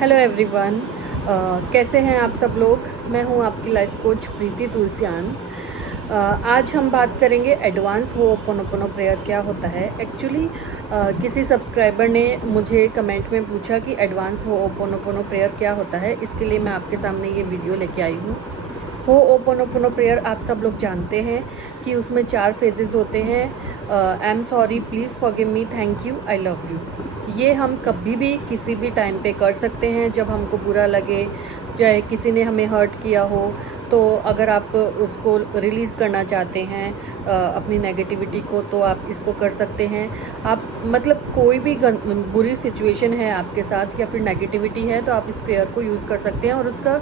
Hello everyone. कैसे हैं आप सब लोग। मैं हूं आपकी लाइफ कोच प्रीति तुलसियान। आज हम बात करेंगे एडवांस होओपोनोपोनो प्रेयर क्या होता है। एक्चुअली किसी सब्सक्राइबर ने मुझे कमेंट में पूछा कि एडवांस होओपोनोपोनो प्रेयर क्या होता है। इसके लिए मैं आपके सामने ये वीडियो लेके आई हूँ। होओपोनोपोनो प्रेयर आप सब लोग जानते हैं कि उसमें 4 फेजेस होते हैं। I am sorry, please forgive me, thank you, I love you. ये हम कभी भी किसी भी टाइम पे कर सकते हैं जब हमको बुरा लगे, चाहे किसी ने हमें हर्ट किया हो। तो अगर आप उसको रिलीज़ करना चाहते हैं अपनी नेगेटिविटी को, तो आप इसको कर सकते हैं। आप मतलब कोई भी बुरी सिचुएशन है आपके साथ या फिर नेगेटिविटी है, तो आप इस प्रेयर को यूज़ कर सकते हैं और उसका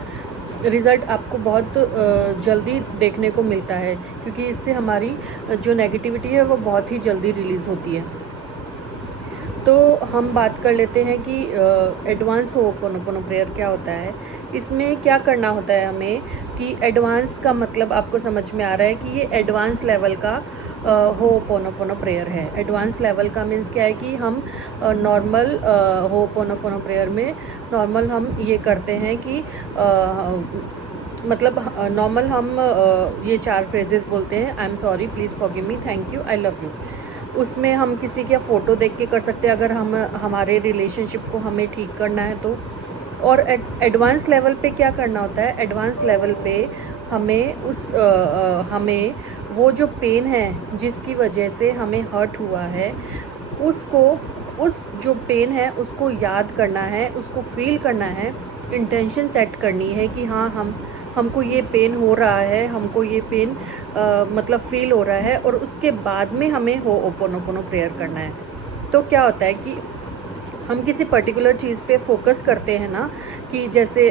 रिज़ल्ट आपको बहुत जल्दी देखने को मिलता है, क्योंकि इससे हमारी जो नेगेटिविटी है वो बहुत ही जल्दी रिलीज़ होती है। तो हम बात कर लेते हैं कि एडवांस होओपोनोपोनो प्रेयर क्या होता है। इसमें क्या करना होता है हमें कि एडवांस का मतलब आपको समझ में आ रहा है कि ये एडवांस लेवल का होओपोनोपोनो प्रेयर है। एडवांस लेवल का मीन्स क्या है कि हम नॉर्मल होओपोनोपोनो प्रेयर में नॉर्मल हम ये करते हैं कि मतलब नॉर्मल हम ये 4 फ्रेजेस बोलते हैं। I am sorry, please forgive me, thank you, I love you. उसमें हम किसी का फ़ोटो देख के कर सकते हैं अगर हम हमारे रिलेशनशिप को हमें ठीक करना है तो। और एडवांस लेवल पे क्या करना होता है, एडवांस लेवल पे हमें हमें वो जो पेन है जिसकी वजह से हमें हर्ट हुआ है, उसको उस जो पेन है उसको याद करना है, उसको फील करना है, इंटेंशन सेट करनी है कि हाँ हमको ये पेन हो रहा है, हमको ये पेन मतलब फील हो रहा है, और उसके बाद में हमें होओपोनोपोनो प्रेयर करना है। तो क्या होता है कि हम किसी पर्टिकुलर चीज़ पे फोकस करते हैं ना, कि जैसे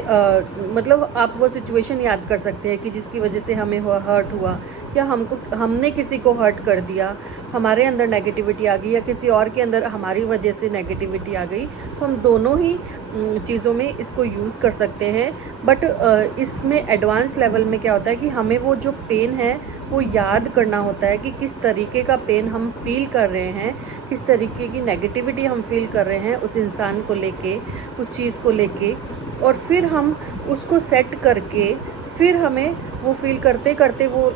मतलब आप वो सिचुएशन याद कर सकते हैं कि जिसकी वजह से हमें हर्ट हुआ, या हमने किसी को हर्ट कर दिया, हमारे अंदर नेगेटिविटी आ गई, या किसी और के अंदर हमारी वजह से नेगेटिविटी आ गई। तो हम दोनों ही चीज़ों में इसको यूज़ कर सकते हैं। बट इसमें एडवांस लेवल में क्या होता है कि हमें वो जो पेन है वो याद करना होता है कि किस तरीके का पेन हम फील कर रहे हैं, किस तरीके की नेगेटिविटी हम फील कर रहे हैं उस इंसान को लेके, उस चीज़ को लेके। और फिर हम उसको सेट करके फिर हमें वो फील करते करते वो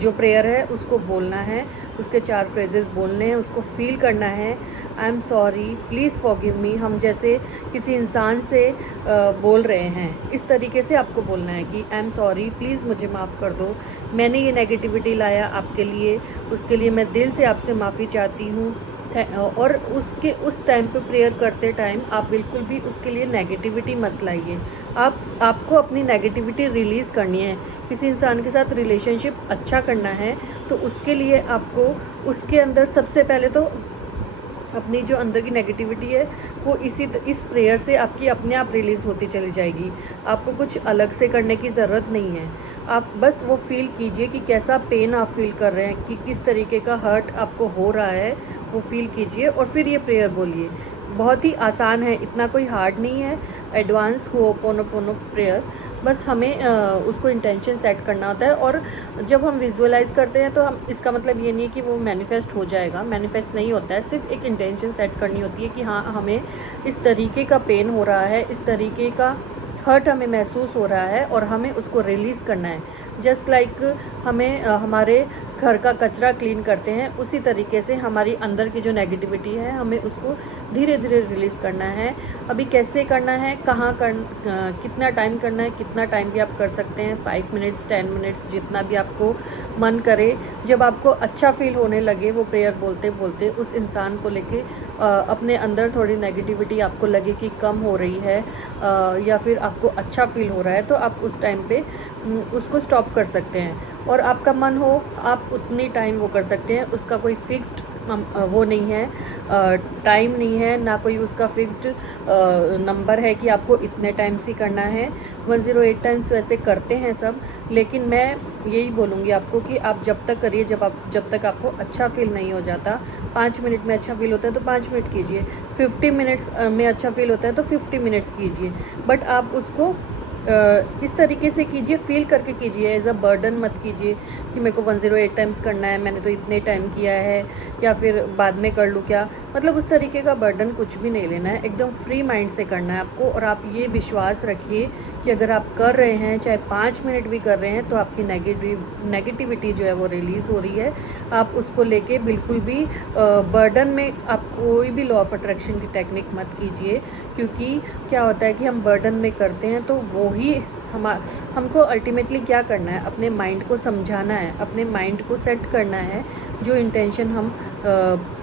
जो प्रेयर है उसको बोलना है, उसके 4 फ्रेजेस बोलने हैं, उसको फील करना है। I am sorry, please forgive me. हम जैसे किसी इंसान से बोल रहे हैं, इस तरीके से आपको बोलना है कि आई एम सॉरी, प्लीज़ मुझे माफ़ कर दो, मैंने ये नेगेटिविटी लाया आपके लिए, उसके लिए मैं दिल से आपसे माफ़ी चाहती हूँ। और उसके उस टाइम पे प्रेयर करते टाइम आप बिल्कुल भी उसके लिए नेगेटिविटी मत लाइए। आपको अपनी नेगेटिविटी रिलीज़ करनी है। किसी इंसान के साथ रिलेशनशिप अच्छा करना है तो उसके लिए आपको उसके अंदर सबसे पहले तो अपनी जो अंदर की नेगेटिविटी है वो इस प्रेयर से आपकी अपने आप रिलीज़ होती चली जाएगी। आपको कुछ अलग से करने की ज़रूरत नहीं है। आप बस वो फील कीजिए कि कैसा पेन आप फील कर रहे हैं, कि किस तरीके का हर्ट आपको हो रहा है, वो फील कीजिए और फिर ये प्रेयर बोलिए। बहुत ही आसान है, इतना कोई हार्ड नहीं है एडवांस होओपोनोपोनो प्रेयर। बस हमें उसको इंटेंशन सेट करना होता है। और जब हम विजुअलाइज करते हैं तो हम इसका मतलब ये नहीं है कि वो मैनिफेस्ट हो जाएगा, मैनिफेस्ट नहीं होता है। सिर्फ एक इंटेंशन सेट करनी होती है कि हाँ, हमें इस तरीके का पेन हो रहा है, इस तरीके का हर्ट हमें महसूस हो रहा है और हमें उसको रिलीज़ करना है। जस्ट लाइक हमें हमारे घर का कचरा क्लीन करते हैं, उसी तरीके से हमारी अंदर की जो नेगेटिविटी है हमें उसको धीरे धीरे रिलीज़ करना है। अभी कैसे करना है, कितना टाइम करना है, कितना टाइम भी आप कर सकते हैं, 5 मिनट्स, 10 मिनट्स, जितना भी आपको मन करे। जब आपको अच्छा फील होने लगे वो प्रेयर बोलते बोलते, उस इंसान को लेके अपने अंदर थोड़ी नेगेटिविटी आपको लगे कि कम हो रही है या फिर आपको अच्छा फील हो रहा है, तो आप उस टाइम पे उसको स्टॉप कर सकते हैं। और आपका मन हो आप उतनी टाइम वो कर सकते हैं। उसका कोई फिक्स्ड वो नहीं है, टाइम नहीं है, ना कोई उसका फिक्स्ड नंबर है कि आपको इतने टाइम्स ही करना है। 108 टाइम्स वैसे करते हैं सब, लेकिन मैं यही बोलूँगी आपको कि आप जब तक करिए जब तक आपको अच्छा फील नहीं हो जाता। 5 मिनट में अच्छा फील होता है तो 5 मिनट कीजिए, 50 मिनट्स में अच्छा फील होता है तो 50 मिनट्स कीजिए। बट आप उसको इस तरीके से कीजिए, फील करके कीजिए, एज अ बर्डन मत कीजिए कि मेरे को 108 टाइम्स करना है, मैंने तो इतने टाइम किया है, या फिर बाद में कर लूँ क्या। मतलब उस तरीके का बर्डन कुछ भी नहीं लेना है, एकदम फ्री माइंड से करना है आपको। और आप ये विश्वास रखिए कि अगर आप कर रहे हैं, चाहे 5 मिनट भी कर रहे हैं, तो आपकी नेगेटिविटी जो है वो रिलीज़ हो रही है। आप उसको लेके बिल्कुल भी बर्डन में आप कोई भी लॉ ऑफ अट्रैक्शन की टेक्निक मत कीजिए, क्योंकि क्या होता है कि हम बर्डन में करते हैं तो वो ही हमको अल्टीमेटली क्या करना है, अपने माइंड को समझाना है, अपने माइंड को सेट करना है। जो इंटेंशन हम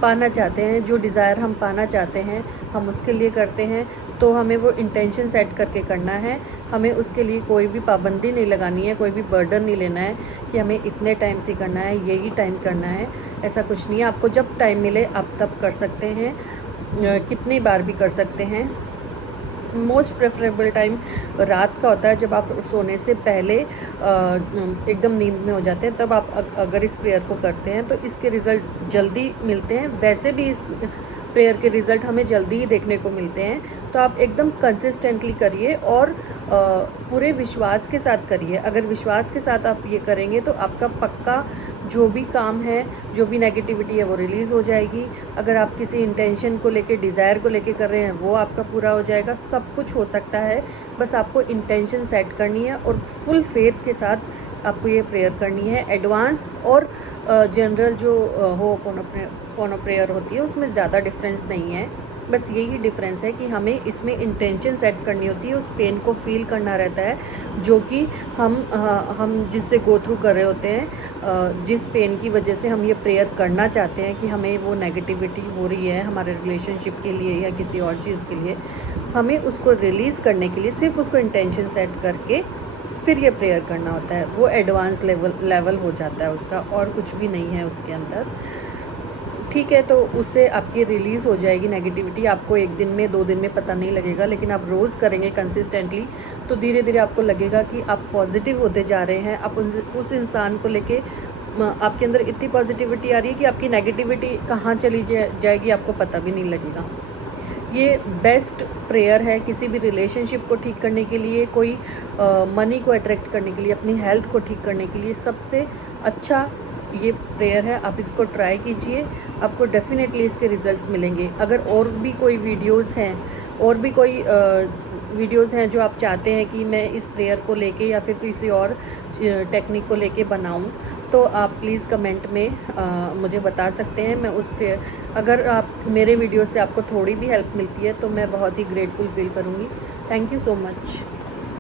पाना चाहते हैं, जो डिज़ायर हम पाना चाहते हैं, हम उसके लिए करते हैं। तो हमें वो इंटेंशन सेट करके करना है। हमें उसके लिए कोई भी पाबंदी नहीं लगानी है, कोई भी बर्डन नहीं लेना है कि हमें इतने टाइम से करना है, यही टाइम करना है। ऐसा कुछ नहीं है। आपको जब टाइम मिले आप तब कर सकते हैं, कितनी बार भी कर सकते हैं। मोस्ट प्रेफरेबल टाइम रात का होता है, जब आप सोने से पहले एकदम नींद में हो जाते हैं, तब आप अगर इस प्रेयर को करते हैं तो इसके रिज़ल्ट जल्दी मिलते हैं। वैसे भी इस प्रेयर के रिज़ल्ट हमें जल्दी ही देखने को मिलते हैं। तो आप एकदम कंसिस्टेंटली करिए और पूरे विश्वास के साथ करिए। अगर विश्वास के साथ आप ये करेंगे तो आपका पक्का जो भी काम है, जो भी नेगेटिविटी है वो रिलीज़ हो जाएगी। अगर आप किसी इंटेंशन को लेके, डिज़ायर को लेके कर रहे हैं, वो आपका पूरा हो जाएगा। सब कुछ हो सकता है, बस आपको इंटेंशन सेट करनी है और फुल फेथ के साथ आपको ये प्रेयर करनी है। एडवांस और जनरल जो होपोनोपोनो प्रेयर होती है उसमें ज़्यादा डिफरेंस नहीं है। बस यही डिफरेंस है कि हमें इसमें इंटेंशन सेट करनी होती है, उस पेन को फील करना रहता है जो कि हम जिससे गो थ्रू कर रहे होते हैं, जिस पेन की वजह से हम ये प्रेयर करना चाहते हैं कि हमें वो नेगेटिविटी हो रही है हमारे रिलेशनशिप के लिए या किसी और चीज़ के लिए, हमें उसको रिलीज़ करने के लिए सिर्फ उसको इंटेंशन सेट करके फिर ये प्रेयर करना होता है। वो एडवांस लेवल हो जाता है उसका, और कुछ भी नहीं है उसके अंदर। ठीक है, तो उससे आपकी रिलीज़ हो जाएगी नेगेटिविटी। आपको 1 दिन में 2 दिन में पता नहीं लगेगा, लेकिन आप रोज़ करेंगे कंसिस्टेंटली तो धीरे धीरे आपको लगेगा कि आप पॉजिटिव होते जा रहे हैं। आप उस इंसान को लेके आपके अंदर इतनी पॉजिटिविटी आ रही है कि आपकी नेगेटिविटी कहाँ चली जाएगी आपको पता भी नहीं लगेगा। ये बेस्ट प्रेयर है किसी भी रिलेशनशिप को ठीक करने के लिए, कोई मनी को अट्रैक्ट करने के लिए, अपनी हेल्थ को ठीक करने के लिए सबसे अच्छा ये प्रेयर है। आप इसको ट्राई कीजिए, आपको डेफिनेटली इसके रिजल्ट्स मिलेंगे। अगर और भी कोई वीडियोस हैं, और भी कोई वीडियोस हैं जो आप चाहते हैं कि मैं इस प्रेयर को लेके या फिर किसी और टेक्निक को लेके बनाऊं, तो आप प्लीज़ कमेंट में मुझे बता सकते हैं। मैं उस प्रेयर, अगर आप मेरे वीडियो से आपको थोड़ी भी हेल्प मिलती है तो मैं बहुत ही ग्रेटफुल फील करूँगी। Thank you so much.